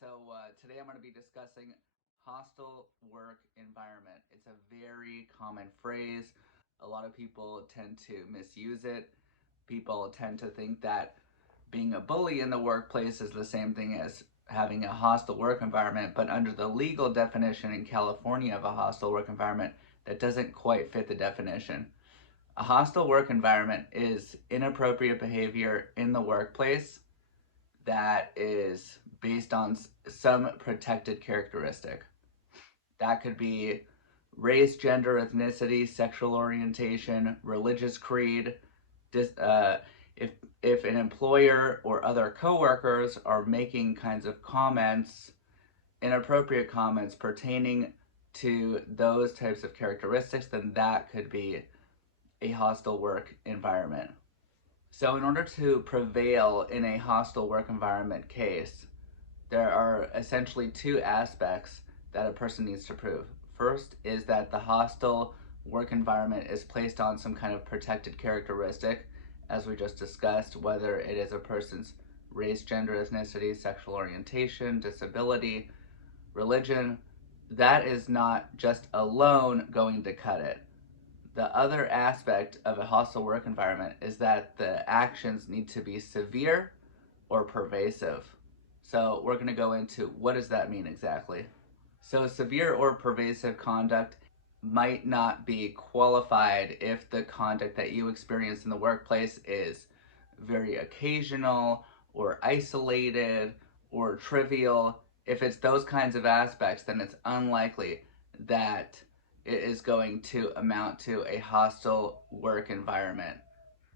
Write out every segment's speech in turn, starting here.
Today I'm going to be discussing hostile work environment. It's a very common phrase. A lot of people tend to misuse it. People tend to think that being a bully in the workplace is the same thing as having a hostile work environment, but under the legal definition in California of a hostile work environment, that doesn't quite fit the definition. A hostile work environment is inappropriate behavior in the workplace that is based on some protected characteristic. That could be race, gender, ethnicity, sexual orientation, religious creed. If an employer or other coworkers are making kinds of comments, inappropriate comments pertaining to those types of characteristics, then that could be a hostile work environment. So in order to prevail in a hostile work environment case, there are essentially two aspects that a person needs to prove. First is that the hostile work environment is placed on some kind of protected characteristic, as we just discussed, whether it is a person's race, gender, ethnicity, sexual orientation, disability, religion. That is not just alone going to cut it. The other aspect of a hostile work environment is that the actions need to be severe or pervasive. So we're going to go into what does that mean exactly. So severe or pervasive conduct might not be qualified if the conduct that you experience in the workplace is very occasional or isolated or trivial. If it's those kinds of aspects, then it's unlikely that it is going to amount to a hostile work environment.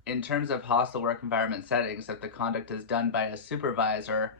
In terms of hostile work environment settings, if the conduct is done by a supervisor,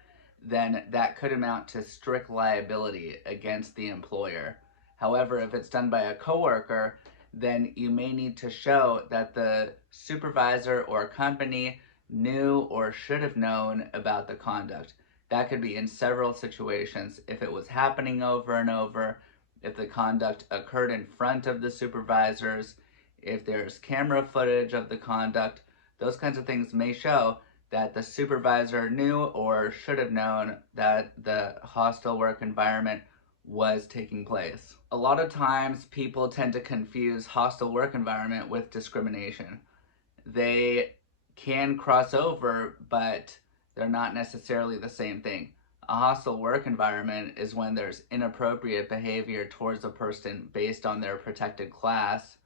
then that could amount to strict liability against the employer. However, if it's done by a coworker, then you may need to show that the supervisor or company knew or should have known about the conduct. That could be in several situations. If it was happening over and over, if the conduct occurred in front of the supervisors, if there's camera footage of the conduct, those kinds of things may show that the supervisor knew or should have known that the hostile work environment was taking place. A lot of times people tend to confuse hostile work environment with discrimination. They can cross over, but they're not necessarily the same thing. A hostile work environment is when there's inappropriate behavior towards a person based on their protected class,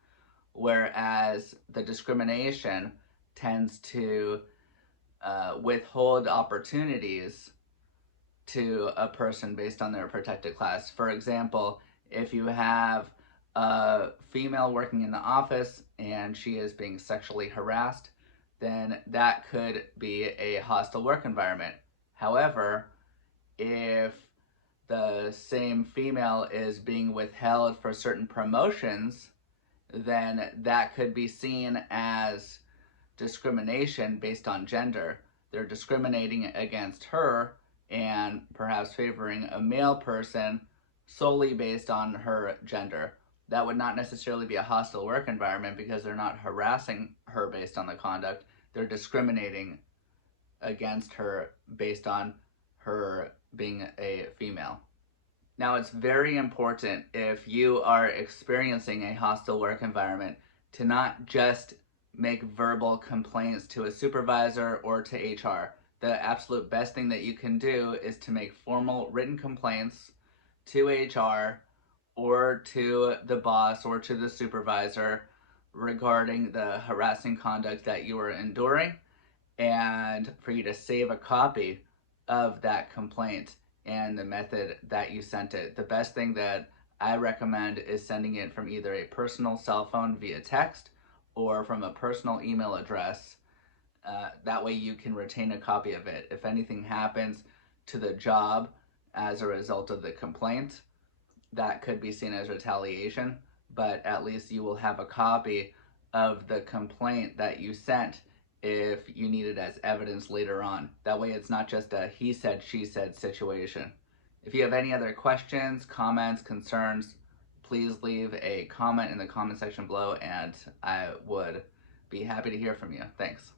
whereas the discrimination tends to withhold opportunities to a person based on their protected class. For example, if you have a female working in the office and she is being sexually harassed, then that could be a hostile work environment. However, if the same female is being withheld for certain promotions, then that could be seen as discrimination based on gender. They're discriminating against her and perhaps favoring a male person solely based on her gender. That would not necessarily be a hostile work environment because they're not harassing her based on the conduct. They're discriminating against her based on her being a female. Now, it's very important if you are experiencing a hostile work environment to not just make verbal complaints to a supervisor or to HR. The absolute best thing that you can do is to make formal written complaints to HR or to the boss or to the supervisor regarding the harassing conduct that you are enduring, and for you to save a copy of that complaint and the method that you sent it. The best thing that I recommend is sending it from either a personal cell phone via text or from a personal email address. That way you can retain a copy of it. If anything happens to the job as a result of the complaint, that could be seen as retaliation, but at least you will have a copy of the complaint that you sent if you need it as evidence later on. That way it's not just a he said, she said situation. If you have any other questions, comments, concerns, please leave a comment in the comment section below and I would be happy to hear from you. Thanks.